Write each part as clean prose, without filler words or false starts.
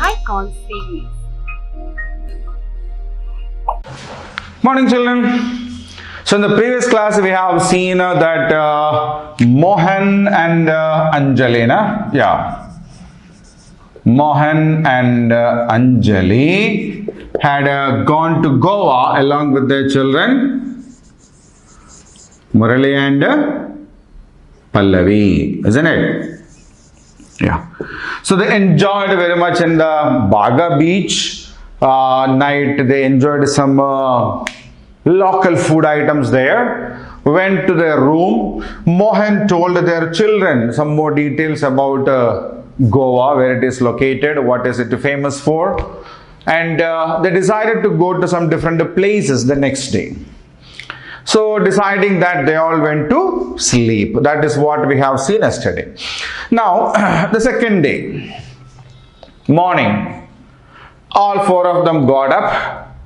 Hi, Kosgi. Morning, children. So in the previous class we have seen that Mohan and Anjali, na? Yeah. Mohan and Anjali had gone to Goa along with their children Murali and Pallavi, isn't it? Yeah. So they enjoyed very much in the Baga beach night. They enjoyed some local food items there. Went to their room. Mohan told their children some more details about Goa, where it is located, what is it famous for, and they decided to go to some different places the next day. So deciding that, they all went to sleep. That is what we have seen yesterday. Now the second day morning, all four of them got up,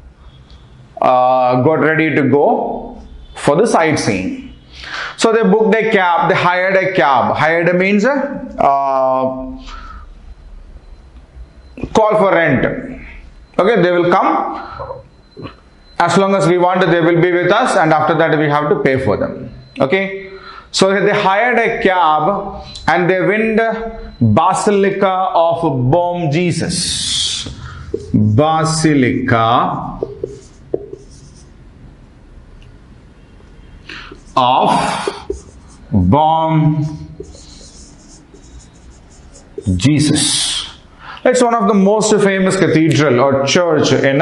got ready to go for the sightseeing. So they booked a cab, they hired a cab. Hired means call for rent. Okay, they will come. As long as we want, they will be with us, and after that we have to pay for them. Okay, so they hired a cab and they went Basilica of Bom Jesus. Basilica of Bom Jesus. It's one of the most famous cathedral or church in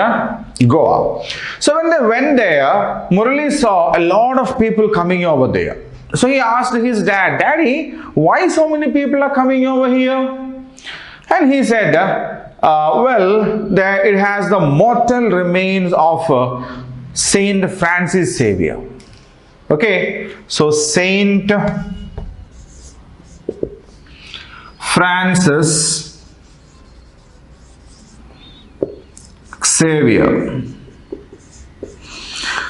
Goa. So when they went there, Murali saw a lot of people coming over there. So he asked his dad, "Daddy, why so many people are coming over here?" And he said, well, there it has the mortal remains of Saint Francis Xavier. Okay, so Saint Francis Xavier.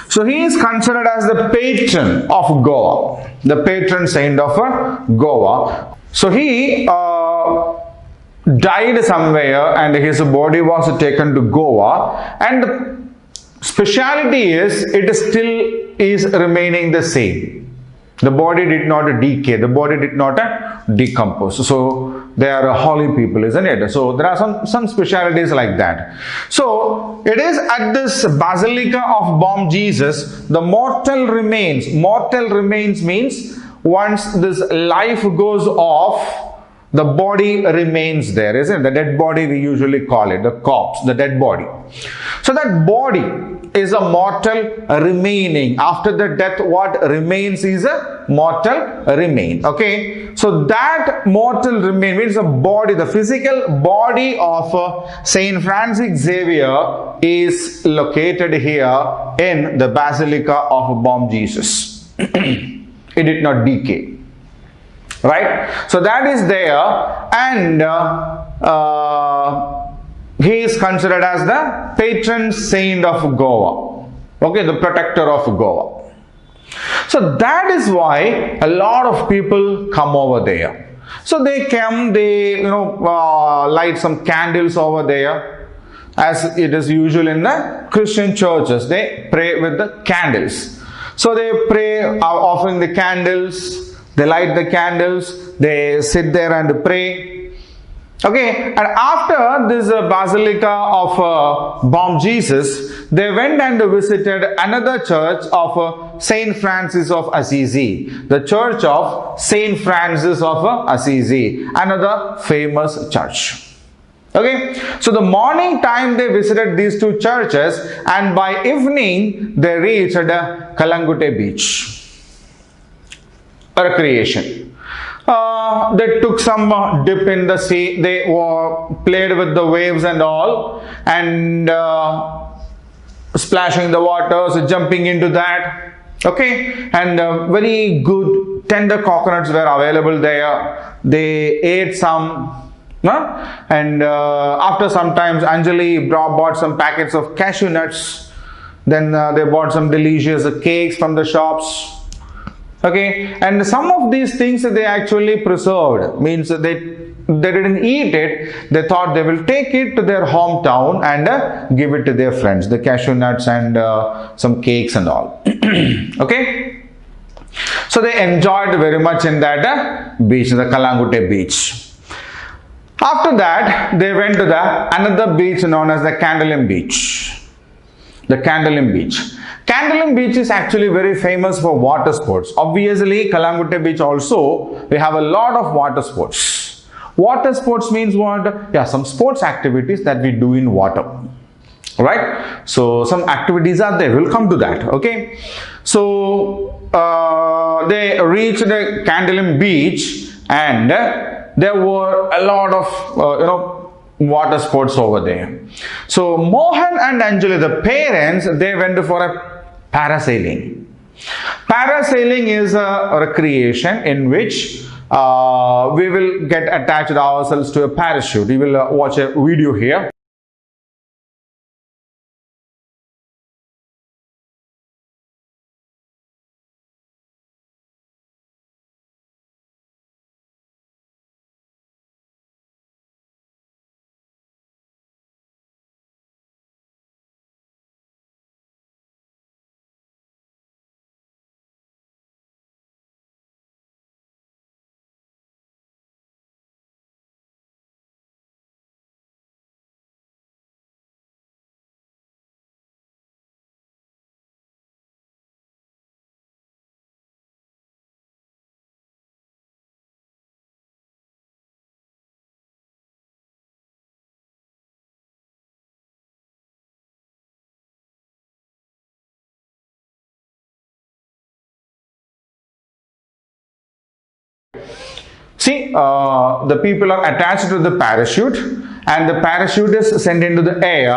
So he is considered as the patron of Goa, the patron saint of Goa. So he died somewhere and his body was taken to Goa, and the speciality is it still is remaining the same. The body did not decay, the body did not decompose. So they are holy people, isn't it? So there are some specialities like that. So it is at this Basilica of Bom Jesus, the mortal remains. Mortal remains means once this life goes off, the body remains there, isn't it? The dead body, we usually call it, the corpse, the dead body. So that body is a mortal remaining. After the death, what remains is a mortal remain. Okay, so that mortal remain means the body, the physical body of Saint Francis Xavier is located here in the Basilica of Bom Jesus. It did not decay. Right? So that is there, and he is considered as the patron saint of Goa. Okay, the protector of Goa. So that is why a lot of people come over there. So they come, they light some candles over there, as it is usual in the Christian churches. They pray with the candles. So they pray, offering the candles. They light the candles, they sit there and pray. Okay, and after this Basilica of Bom Jesus, they went and visited another church of Saint Francis of Assisi. The church of Saint Francis of Assisi, another famous church. Okay, so the morning time they visited these two churches, and by evening they reached Kalangute beach. Recreation. They took some dip in the sea. They played with the waves and all, and splashing the waters, jumping into that. Okay, and very good tender coconuts were available there. They ate some, and after some times, Anjali bought some packets of cashew nuts. Then they bought some delicious cakes from the shops. Okay, and some of these things they actually preserved, means they they didn't eat it. They thought they will take it to their hometown and give it to their friends, the cashew nuts and some cakes and all. Okay. So they enjoyed very much in that beach, the Kalangute beach. After that, they went to another beach known as the Candolim beach. The Candolim beach. Candolim beach is actually very famous for water sports. Obviously, Kalangute beach also, we have a lot of water sports. Water sports means what? Yeah, some sports activities that we do in water. Right? So, some activities are there. We'll come to that. Okay? So, they reached the Candolim beach and there were a lot of, water sports over there. So, Mohan and Anjali, the parents, they went for a parasailing. Parasailing is a recreation in which we will get attached ourselves to a parachute. We will watch a video here. See, the people are attached to the parachute and the parachute is sent into the air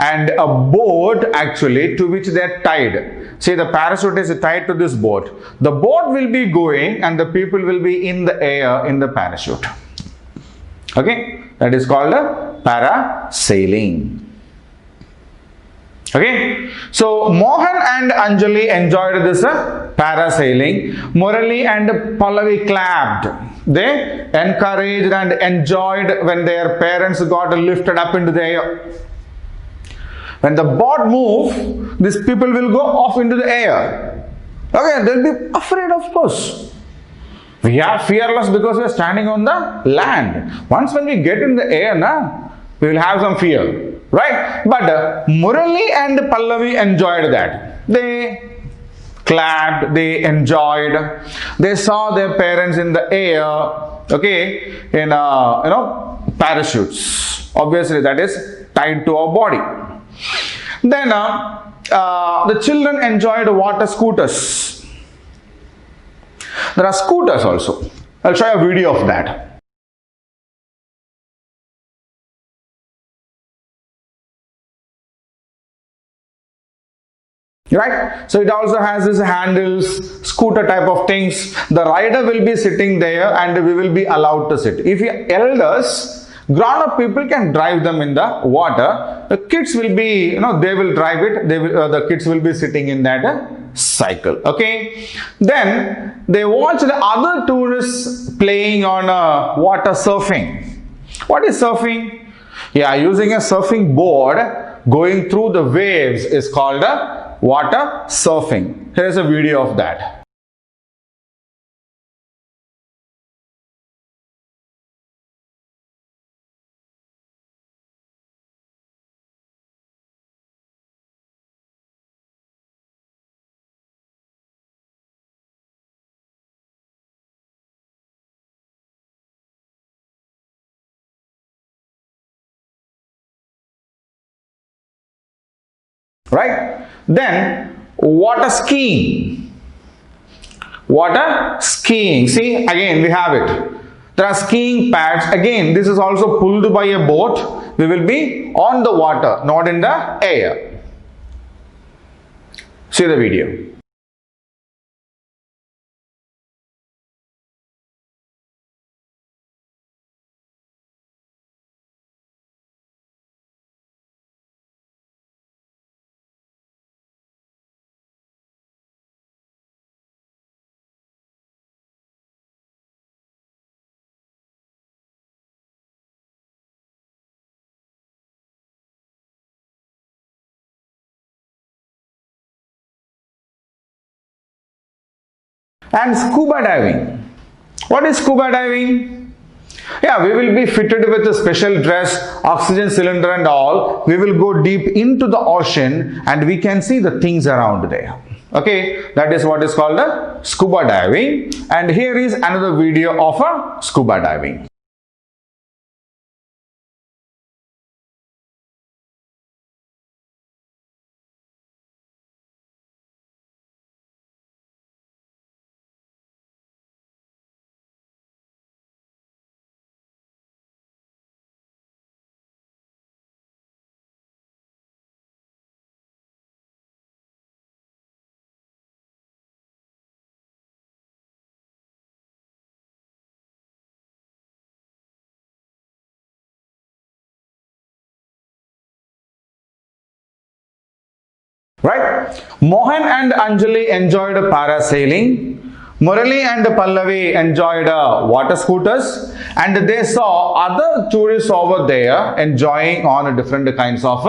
and a boat actually to which they are tied. See, the parachute is tied to this boat. The boat will be going and the people will be in the air in the parachute. Okay, that is called a parasailing. Okay, so Mohan and Anjali enjoyed this parasailing. Murali and Pallavi clapped. They encouraged and enjoyed when their parents got lifted up into the air. When the boat moves, these people will go off into the air. Okay, they'll be afraid, of course. We are fearless because we are standing on the land. Once when we get in the air, we will have some fear. Right? But Murali and Pallavi enjoyed that. They clapped, they enjoyed. They saw their parents in the air, okay, in parachutes. Obviously, that is tied to our body. Then the children enjoyed water scooters. There are scooters also. I'll show you a video of that. Right? So it also has this handles, scooter type of things. The rider will be sitting there and we will be allowed to sit. If you elders, grown-up people can drive them in the water. The kids will be, they will drive it. They will, the kids will be sitting in that cycle. Okay. Then they watch the other tourists playing on water surfing. What is surfing? Yeah, using a surfing board going through the waves is called a water surfing. Here is a video of that. Right? Then water skiing. Water skiing. See, again we have it. There are skiing pads. Again, this is also pulled by a boat. We will be on the water, not in the air. See the video. And scuba diving. What is scuba diving? Yeah, we will be fitted with a special dress, oxygen cylinder and all. We will go deep into the ocean and we can see the things around there. Okay, that is what is called a scuba diving. And here is another video of a scuba diving. Right? Mohan and Anjali enjoyed parasailing. Murali and Pallavi enjoyed water scooters, and they saw other tourists over there enjoying on different kinds of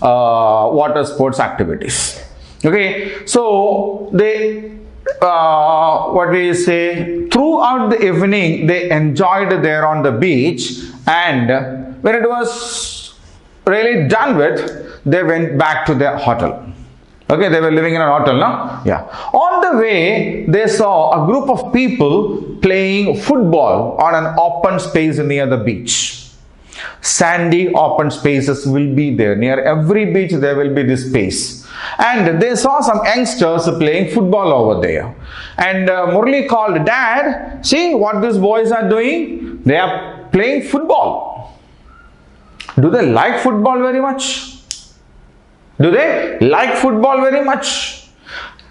water sports activities. Okay, so they what we say, throughout the evening they enjoyed there on the beach, and when it was really done with, they went back to their hotel. Okay, they were living in an hotel, no? Yeah. On the way, they saw a group of people playing football on an open space near the beach. Sandy open spaces will be there. Near every beach, there will be this space. And they saw some youngsters playing football over there. And Murli called, "Dad, see what these boys are doing? They are playing football. Do they like football very much? Do they like football very much?"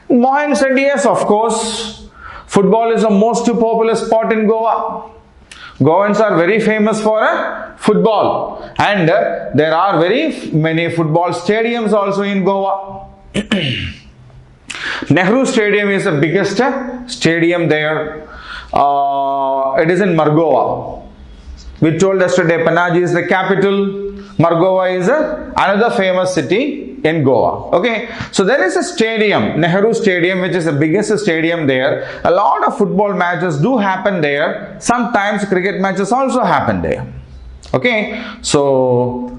Mohan said, "Yes, of course. Football is the most popular sport in Goa. Goans are very famous for football, and there are very many football stadiums also in Goa." Nehru Stadium is the biggest stadium there. It is in Margoa. We told yesterday Panaji is the capital. Margoa is another famous city in Goa. Okay, so there is a stadium, Nehru Stadium, which is the biggest stadium there. A lot of football matches do happen there. Sometimes cricket matches also happen there. Okay, so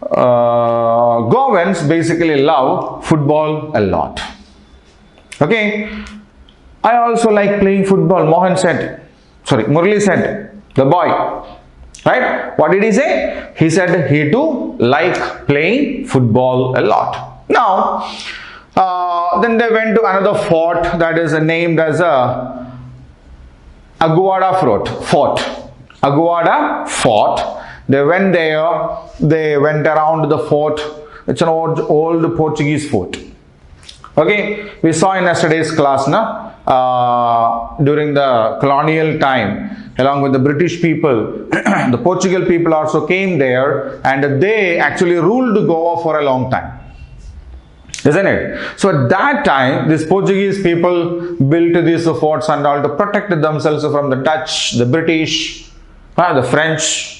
Goans basically love football a lot. Okay, I also like playing football. Murli said, the boy. Right? What did he say? He said he too like playing football a lot. Now, then they went to another fort that is named as Aguada Fort. Aguada Fort. They went there. They went around the fort. It's an old Portuguese fort. Okay, we saw in yesterday's class, during the colonial time, along with the British people, the Portugal people also came there, and they actually ruled Goa for a long time, isn't it? So at that time, these Portuguese people built these forts and all to protect themselves from the Dutch, the British, the French.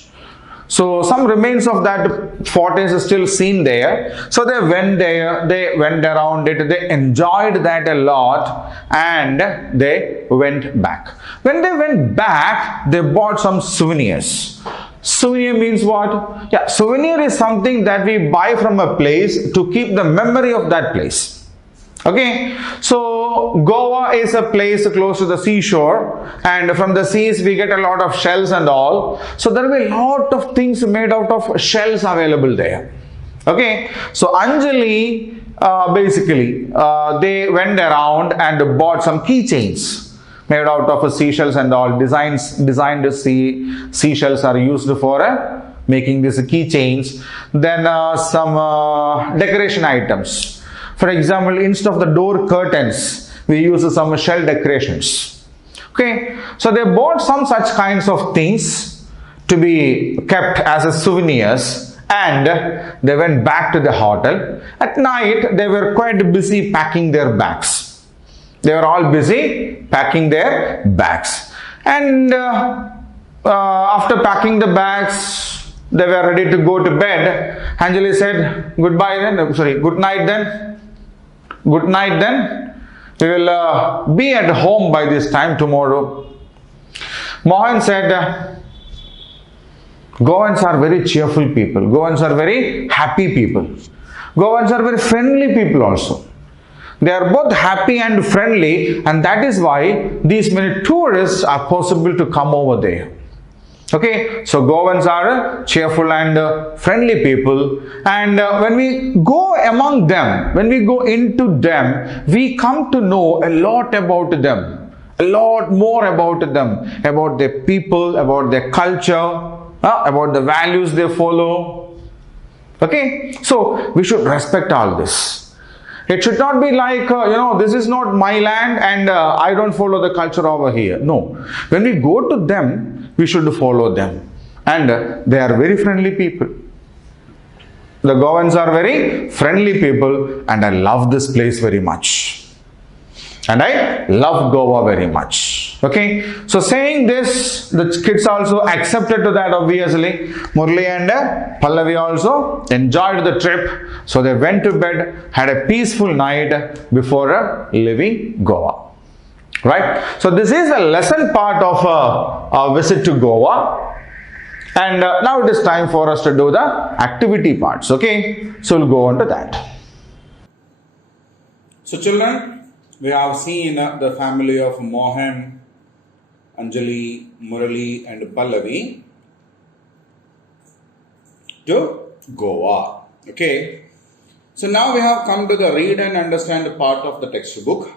So some remains of that fort is still seen there. So they went there, they went around it, they enjoyed that a lot, and they went back. When they went back, they bought some souvenirs. Souvenir means what? Yeah, souvenir is something that we buy from a place to keep the memory of that place. Okay, so Goa is a place close to the seashore, and from the seas we get a lot of shells and all. So there will be a lot of things made out of shells available there. Okay, so Anjali basically they went around and bought some keychains made out of seashells and all. Designed seashells are used for making these keychains. Then some decoration items. For example, instead of the door curtains, we use some shell decorations. Okay, so they bought some such kinds of things to be kept as souvenirs, and they went back to the hotel. At night, they were quite busy packing their bags. They were all busy packing their bags. And after packing the bags, they were ready to go to bed. Anjali said, "Goodbye then, sorry, good night then. Good night then." We will be at home by this time tomorrow. Mohan said, Goans are very cheerful people. Goans are very happy people. Goans are very friendly people also. They are both happy and friendly, and that is why these many tourists are possible to come over there. Okay, so Goans are cheerful and friendly people, and when we go among them, when we go into them, we come to know a lot about them, a lot more about them, about their people, about their culture, about the values they follow. Okay, so we should respect all this. It should not be like, this is not my land and I don't follow the culture over here. No. When we go to them, we should follow them. And they are very friendly people. The Goans are very friendly people, and I love this place very much. And I love Goa very much. Okay. So saying this, the kids also accepted to that obviously. Murli and Pallavi also enjoyed the trip. So they went to bed, had a peaceful night before leaving Goa. Right. So this is a lesson part of our visit to Goa. And now it is time for us to do the activity parts. Okay. So we'll go on to that. So children, we have seen the family of Mohan, Anjali, Murali and Pallavi to Goa. Okay. So now we have come to the read and understand part of the textbook.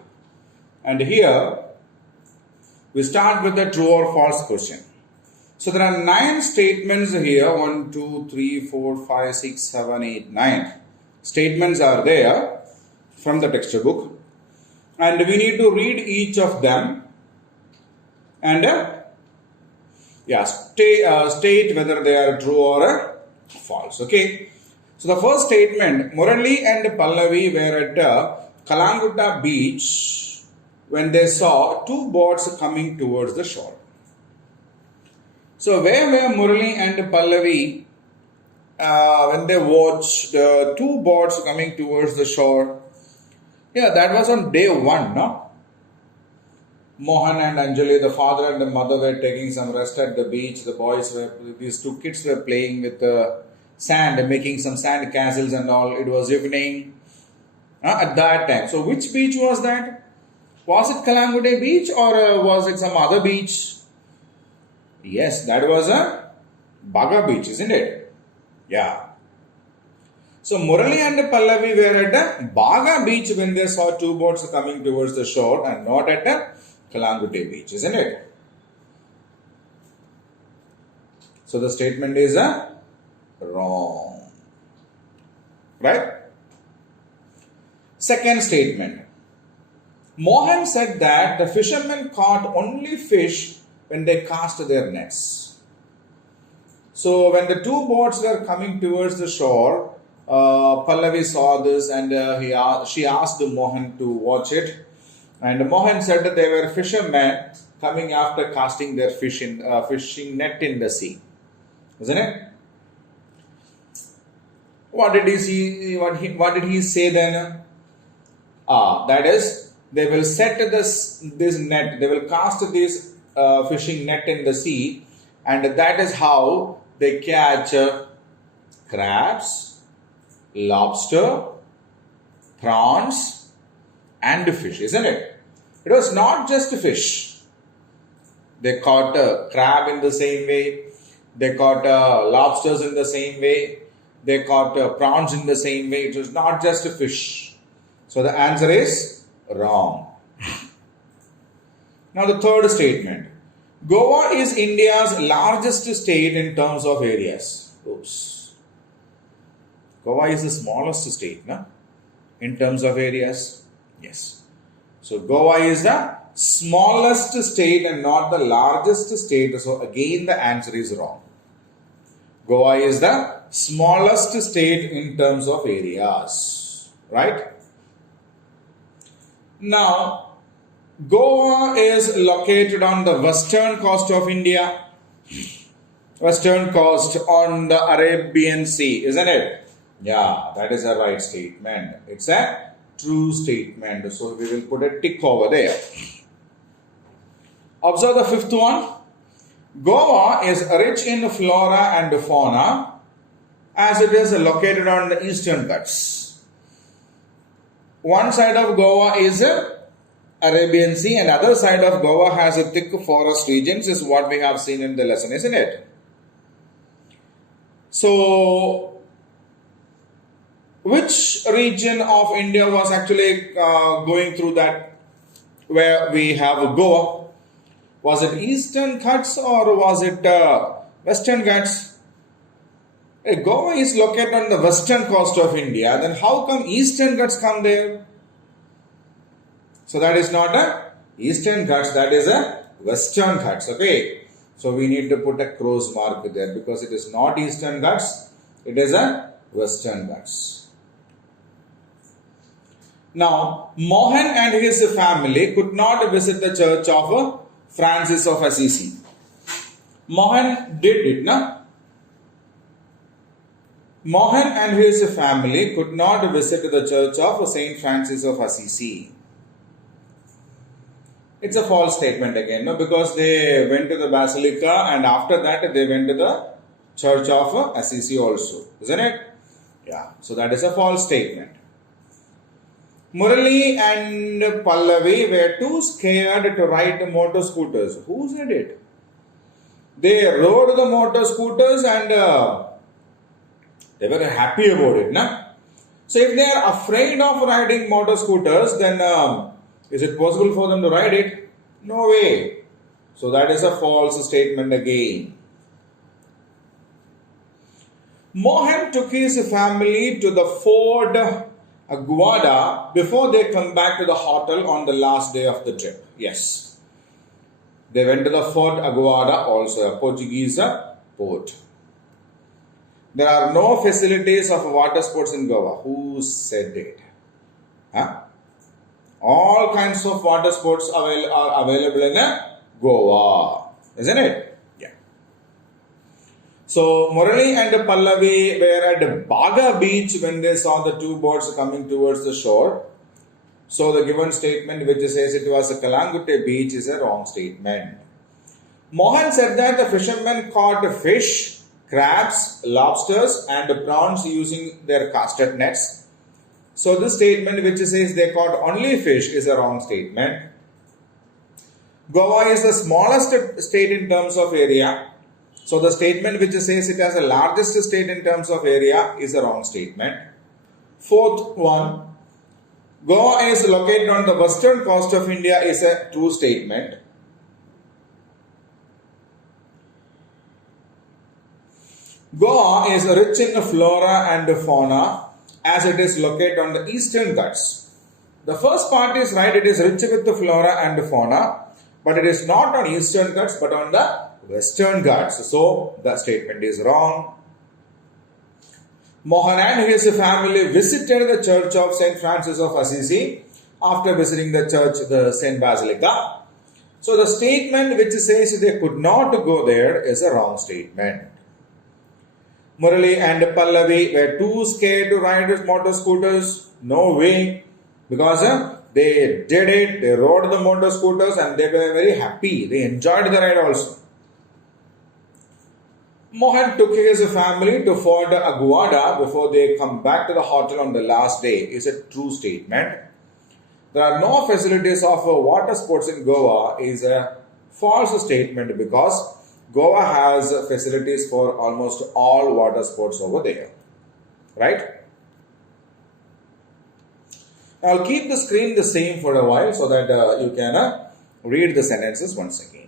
And here we start with the true or false question. So there are 9 statements here. 1, 2, 3, 4, 5, 6, 7, 8, 9 statements are there from the textbook. And we need to read each of them and state whether they are true or false. Okay. So the first statement, Murali and Pallavi were at Kalangutta beach when they saw 2 boats coming towards the shore. So where were Murali and Pallavi when they watched 2 boats coming towards the shore? Yeah, that was on day 1, no? Mohan and Anjali, the father and the mother, were taking some rest at the beach. These 2 kids were playing with sand, making some sand castles and all. It was evening at that time. So which beach was that? Was it Kalangude beach or was it some other beach? Yes, that was a Baga beach, isn't it? Yeah. So Murali and Pallavi were at a Baga beach when they saw 2 boats coming towards the shore and not at a Kalangute beach, isn't it? So the statement is wrong. Right? Second statement. Mohan said that the fishermen caught only fish when they cast their nets. So when the 2 boats were coming towards the shore, Pallavi saw this and she asked Mohan to watch it. And Mohan said that they were fishermen coming after casting their fishing net in the sea. Isn't it? What did he see? What did he say then? That is, they will set this net, they will cast this fishing net in the sea, and that is how they catch crabs, lobster, prawns and fish, isn't it? It was not just fish. They caught a crab in the same way. They caught lobsters in the same way. They caught prawns in the same way. It was not just a fish. So the answer is wrong. Now the third statement. Goa is India's largest state in terms of areas. Oops. Goa is the smallest state, no? In terms of areas. Yes. So Goa is the smallest state and not the largest state. So again the answer is wrong. Goa is the smallest state in terms of areas. Right? Now, Goa is located on the western coast of India. Western coast on the Arabian Sea, isn't it? Yeah, that is a right statement. It's a true statement. So we will put a tick over there. Observe the fifth one. Goa is rich in flora and fauna as it is located on the eastern Ghats. One side of Goa is Arabian Sea and other side of Goa has a thick forest regions, is what we have seen in the lesson, isn't it? So, which region of India was actually going through that where we have Goa? Was it Eastern Ghats or was it Western Ghats? Goa is located on the western coast of India. Then how come Eastern Ghats come there? So that is not a Eastern Ghats, that is a Western Ghats. Okay. So we need to put a cross mark there because it is not Eastern Ghats, it is a Western Ghats. Now, Mohan and his family could not visit the church of Francis of Assisi. Mohan did it, na? Mohan and his family could not visit the church of Saint Francis of Assisi. It's a false statement again, no? Because they went to the basilica and after that they went to the church of Assisi also, isn't it? Yeah, so that is a false statement. Murali and Pallavi were too scared to ride motor scooters. Who said it? They rode the motor scooters and they were happy about it. Na? So if they are afraid of riding motor scooters, then is it possible for them to ride it? No way. So that is a false statement again. Mohan took his family to the Fort Aguada before they come back to the hotel on the last day of the trip. Yes. They went to the Fort Aguada, also a Portuguese port. There are no facilities of water sports in Goa. Who said it? Huh? All kinds of water sports are available in Goa. Isn't it? So, Murali and Pallavi were at Baga beach when they saw the two boats coming towards the shore. So, the given statement which says it was a Kalangute beach is a wrong statement. Mohan said that the fishermen caught fish, crabs, lobsters and prawns using their casted nets. So, this statement which says they caught only fish is a wrong statement. Goa is the smallest state in terms of area. So the statement which says it has the largest state in terms of area is a wrong statement. Fourth one, Goa is located on the western coast of India is a true statement. Goa is rich in flora and fauna as it is located on the eastern Ghats. The first part is right, it is rich with the flora and fauna, but it is not on eastern Ghats but on the Western Ghats. So the statement is wrong. Mohan and his family visited the church of Saint Francis of Assisi after visiting the church, the Saint Basilica. So the statement which says they could not go there is a wrong statement. Murali and Pallavi were too scared to ride motor scooters. No way. Because they did it, they rode the motor scooters and they were very happy. They enjoyed the ride also. Mohan took his family to Fort Aguada before they come back to the hotel on the last day is a true statement. There are no facilities of water sports in Goa is a false statement because Goa has facilities for almost all water sports over there. Right? I'll keep the screen the same for a while so that you can read the sentences once again.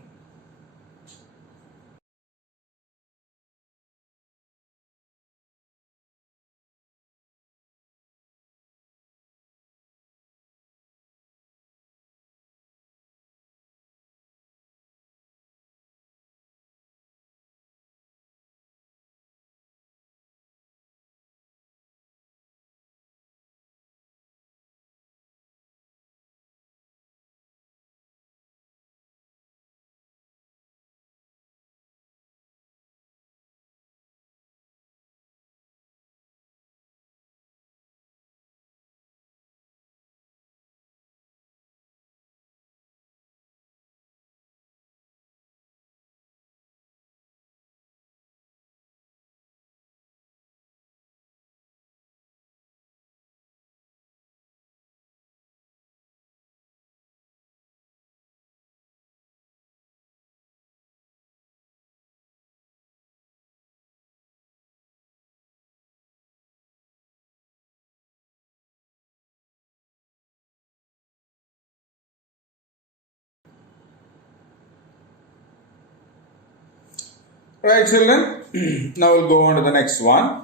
Right, children? Now we'll go on to the next one.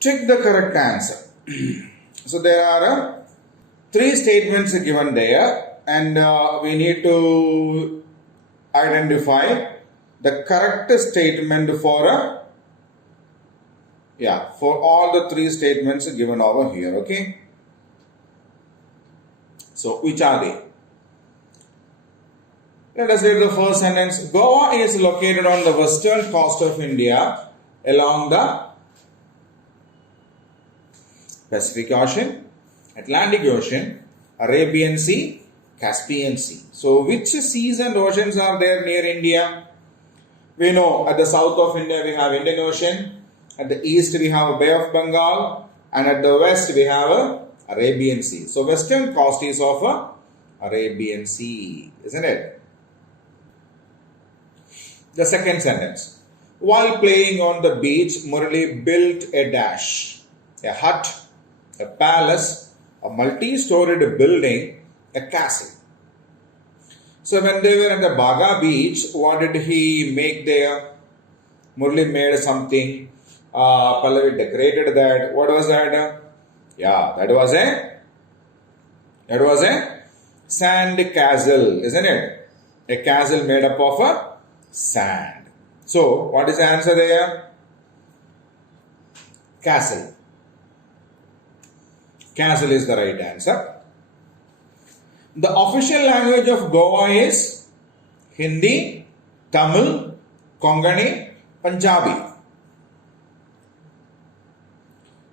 Check the correct answer. So there are three statements given there, and we need to identify the correct statement for for all the three statements given over here. Okay. So which are they? Let us read the first sentence. Goa is located on the western coast of India along the Pacific Ocean, Atlantic Ocean, Arabian Sea, Caspian Sea. So which seas and oceans are there near India? We know at the south of India we have Indian Ocean, at the east we have Bay of Bengal, and at the west we have Arabian Sea. So western coast is of Arabian Sea, isn't it? The second sentence. While playing on the beach, Murali built a dash, a hut, a palace, a multi-storied building, a castle. So when they were at the Baga beach, what did he make there? Murali made something. Pallavi decorated that. What was that? Yeah, that was a sand castle, isn't it? A castle made up of sand. So what is the answer there? Castle. Castle is the right answer. The official language of Goa is Hindi, Tamil, Konkani, Punjabi.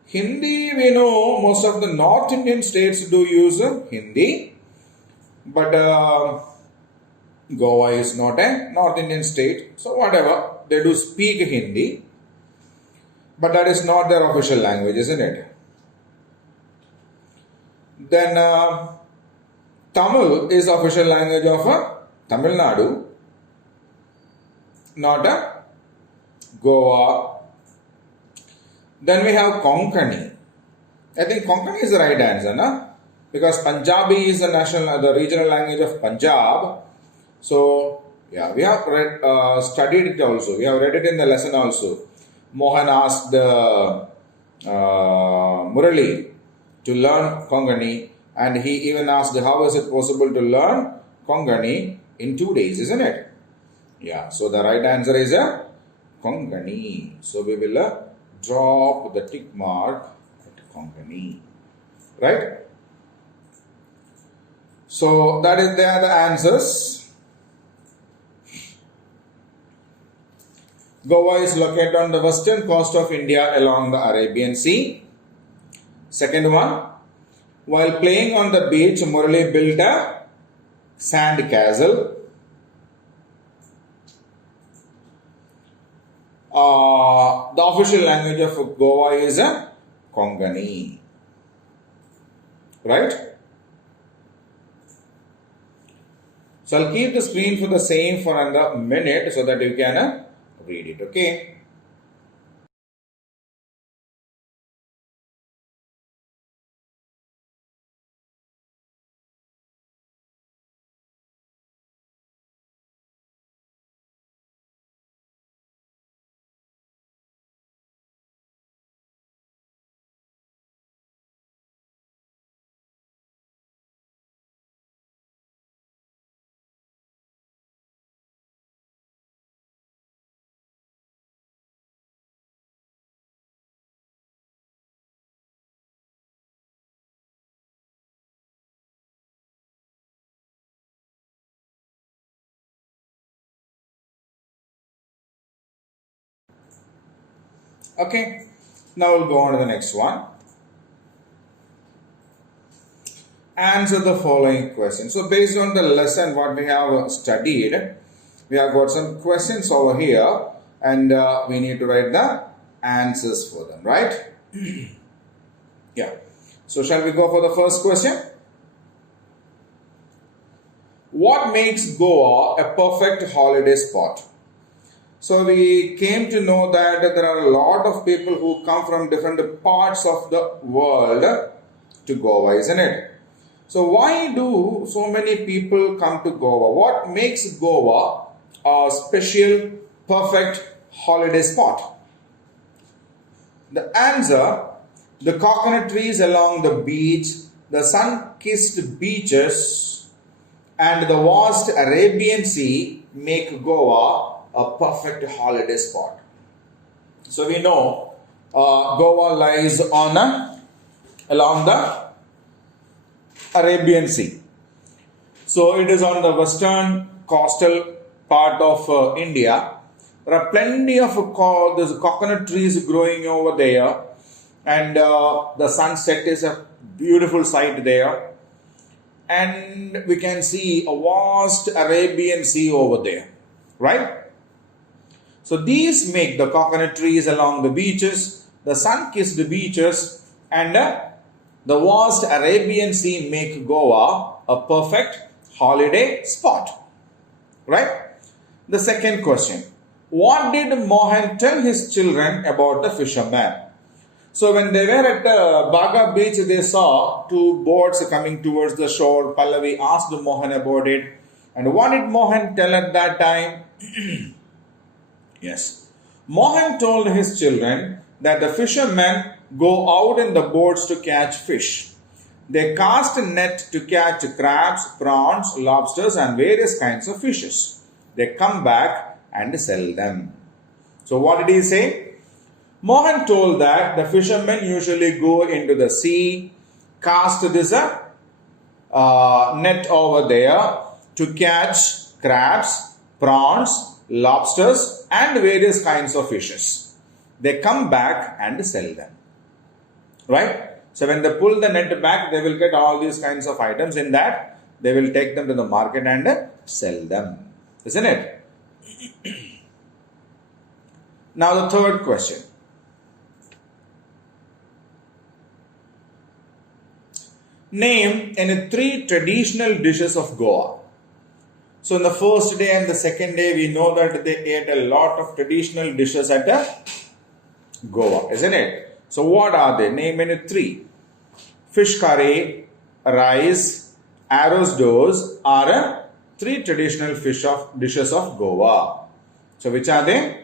Hindi, we know most of the North Indian states do use Hindi, but Goa is not a North Indian state, so whatever, they do speak Hindi, but that is not their official language, isn't it? Then Tamil is official language of Tamil Nadu, not Goa. Then we have Konkani. I think Konkani is the right answer, na? Because Punjabi is the regional language of Punjab. So yeah, we have studied it also. We have read it in the lesson also. Mohan asked Murali to learn Konkani, and he even asked how is it possible to learn Konkani in 2 days, isn't it? Yeah, so the right answer is Konkani. So we will drop the tick mark at Konkani, right? So they are the answers. Goa is located on the western coast of India along the Arabian Sea. Second one, while playing on the beach, Murali built a sand castle. The official language of Goa is Konkani. Right? So I'll keep the screen for the same for another minute so that you can read it. Okay? Okay, now we'll go on to the next one. Answer the following question. So based on the lesson what we have studied, we have got some questions over here, and we need to write the answers for them, right? Yeah. So shall we go for the first question? What makes Goa a perfect holiday spot? So we came to know that there are a lot of people who come from different parts of the world to Goa, isn't it? So why do so many people come to Goa? What makes Goa a special, perfect holiday spot? The answer: the coconut trees along the beach, the sun-kissed beaches, and the vast Arabian Sea make Goa a perfect holiday spot. So we know Goa lies along the Arabian Sea. So it is on the western coastal part of India. There are plenty of there's coconut trees growing over there, and the sunset is a beautiful sight there. And we can see a vast Arabian Sea over there, right? So these make the coconut trees along the beaches, the sun-kissed beaches, and the vast Arabian Sea make Goa a perfect holiday spot, right? The second question: what did Mohan tell his children about the fisherman? So when they were at Baga beach, they saw two boats coming towards the shore. Pallavi asked Mohan about it. And what did Mohan tell at that time? Yes. Mohan told his children that the fishermen go out in the boats to catch fish. They cast a net to catch crabs, prawns, lobsters, and various kinds of fishes. They come back and sell them. So what did he say? Mohan told that the fishermen usually go into the sea, cast this net over there to catch crabs, prawns, lobsters, and various kinds of fishes. They come back and sell them. Right? So when they pull the net back, they will get all these kinds of items. In that, they will take them to the market and sell them. Isn't it? Now the third question. Name any three traditional dishes of Goa. So in the first day and the second day, we know that they ate a lot of traditional dishes at Goa, isn't it? So what are they? Name any three. Fish curry, rice, arroz dos are three traditional dishes of Goa. So which are they?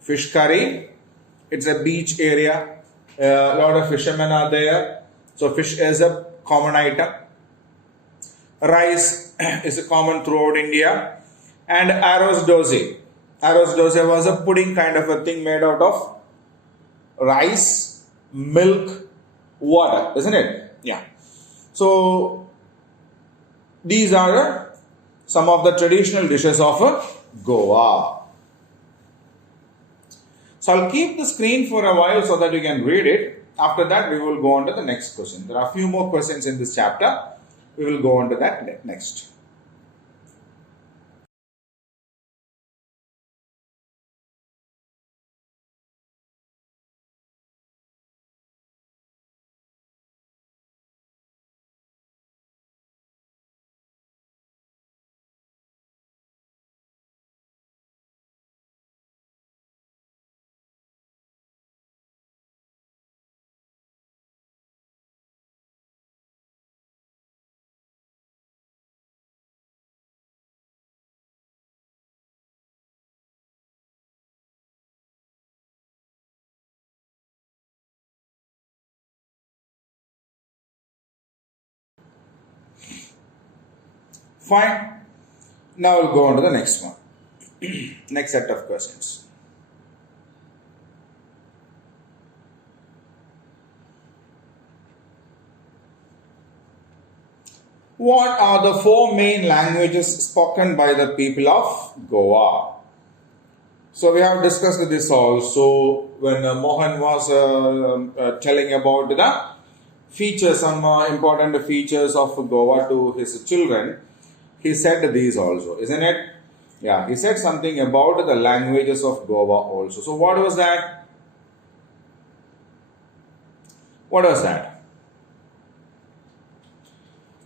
Fish curry, it's a beach area. A lot of fishermen are there. So fish is a common item. Rice is common throughout India. And arroz doze. Arroz doze was a pudding kind of a thing made out of rice, milk, water, isn't it? Yeah. So these are some of the traditional dishes of Goa. So I'll keep the screen for a while so that you can read it. After that, we will go on to the next question. There are a few more questions in this chapter. We will go on to that next. Fine. Now we'll go on to the next one. Next set of questions. What are the four main languages spoken by the people of Goa? So we have discussed this also when Mohan was telling about the features, some important features of Goa to his children. He said these also, isn't it? Yeah, he said something about the languages of Goa also. So what was that? What was that?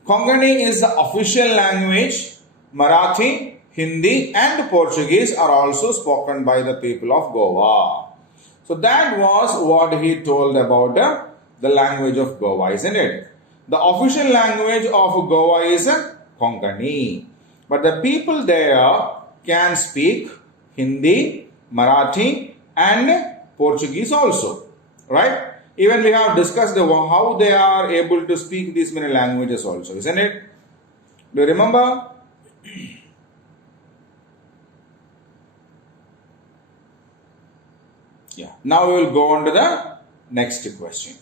Konkani is the official language. Marathi, Hindi and Portuguese are also spoken by the people of Goa. So that was what he told about the language of Goa, isn't it? The official language of Goa is Konkani. But the people there can speak Hindi, Marathi and Portuguese also. Right? Even we have discussed how they are able to speak these many languages also, isn't it? Do you remember? Yeah. Now we will go on to the next question.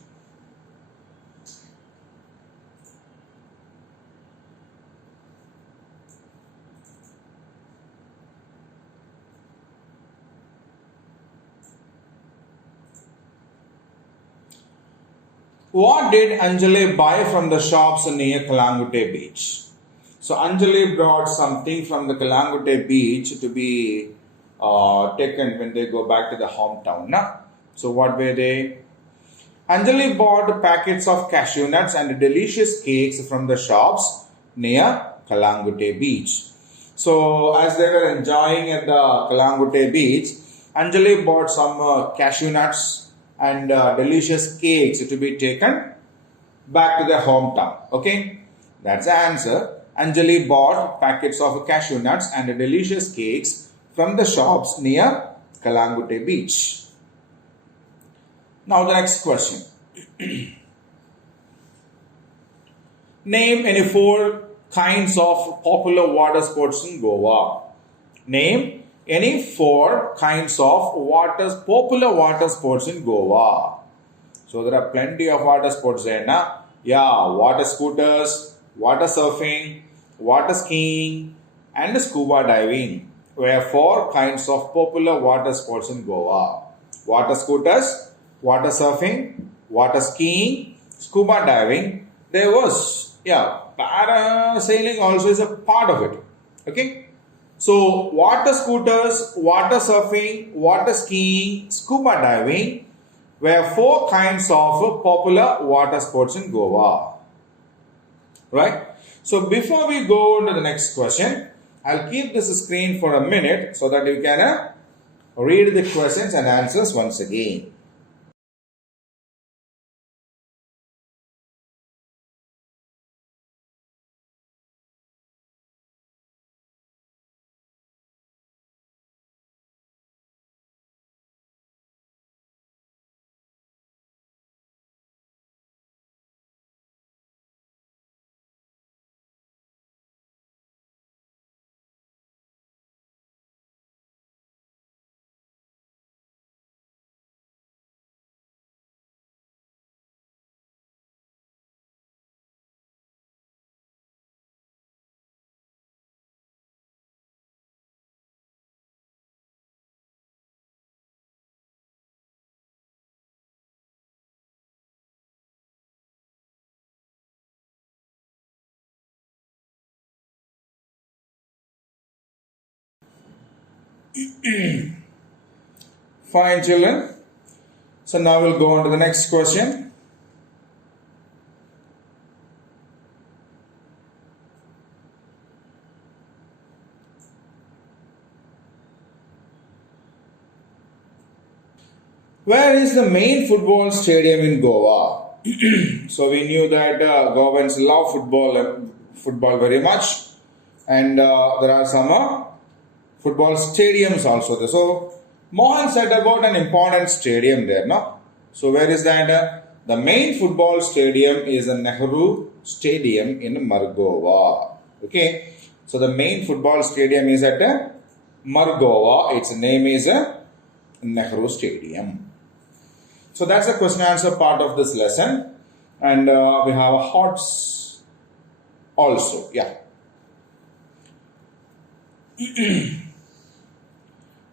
What did Anjali buy from the shops near Kalangute beach? So Anjali brought something from the Kalangute beach to be taken when they go back to the hometown. Na? So what were they? Anjali bought packets of cashew nuts and delicious cakes from the shops near Kalangute beach. So as they were enjoying at the Kalangute beach, Anjali bought some cashew nuts and delicious cakes to be taken back to their hometown. Okay, that's the answer. Anjali bought packets of cashew nuts and delicious cakes from the shops near Kalangute beach. Now the next question. Name any 4 kinds of popular water sports in Goa. Name any 4 kinds of popular water sports in Goa. So there are plenty of water sports there, na? Yeah, water scooters, water surfing, water skiing, and scuba diving were 4 kinds of popular water sports in Goa. Water scooters, water surfing, water skiing, scuba diving. There was, parasailing also is a part of it. Okay. So, water scooters, water surfing, water skiing, scuba diving were 4 kinds of popular water sports in Goa. Right? So, before we go on to the next question, I'll keep this screen for a minute so that you can read the questions and answers once again. Fine, children. So now we'll go on to the next question. Where is the main football stadium in Goa? So we knew that Goans love football very much, and there are some football stadiums also there. So Mohan said about an important stadium there, no? So where is that? The main football stadium is the Nehru Stadium in Margova. Okay, so the main football stadium is at Margova. Its name is Nehru Stadium. So that's the question answer part of this lesson, and we have a HOTS also. Yeah.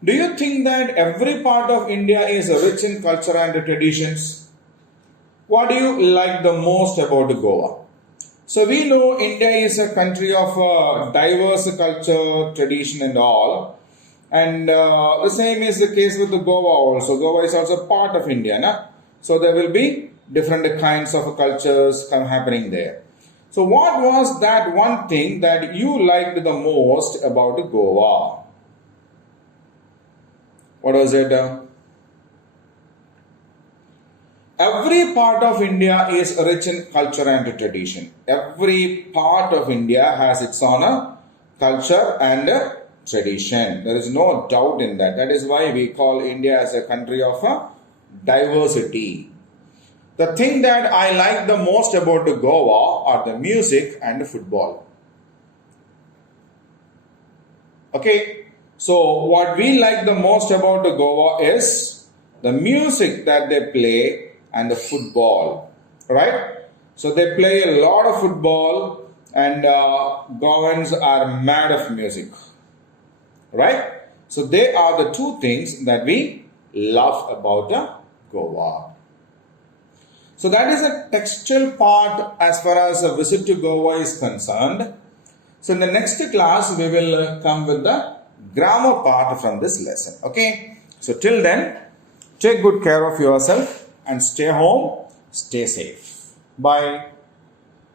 Do you think that every part of India is rich in culture and traditions? What do you like the most about Goa? So we know India is a country of diverse culture, tradition and all. And the same is the case with the Goa also. Goa is also part of India. Na? So there will be different kinds of cultures happening there. So what was that one thing that you liked the most about Goa? What was it? Every part of India is rich in culture and tradition. Every part of India has its own culture and tradition. There is no doubt in that. That is why we call India as a country of diversity. The thing that I like the most about Goa are the music and football. Okay, so what we like the most about Goa is the music that they play and the football, right? So they play a lot of football and Goans are mad of music, right? So they are the two things that we love about Goa. So that is a textual part as far as a visit to Goa is concerned. So in the next class, we will come with the grammar part from this lesson. Okay. So till then, take good care of yourself and stay home, stay safe. Bye.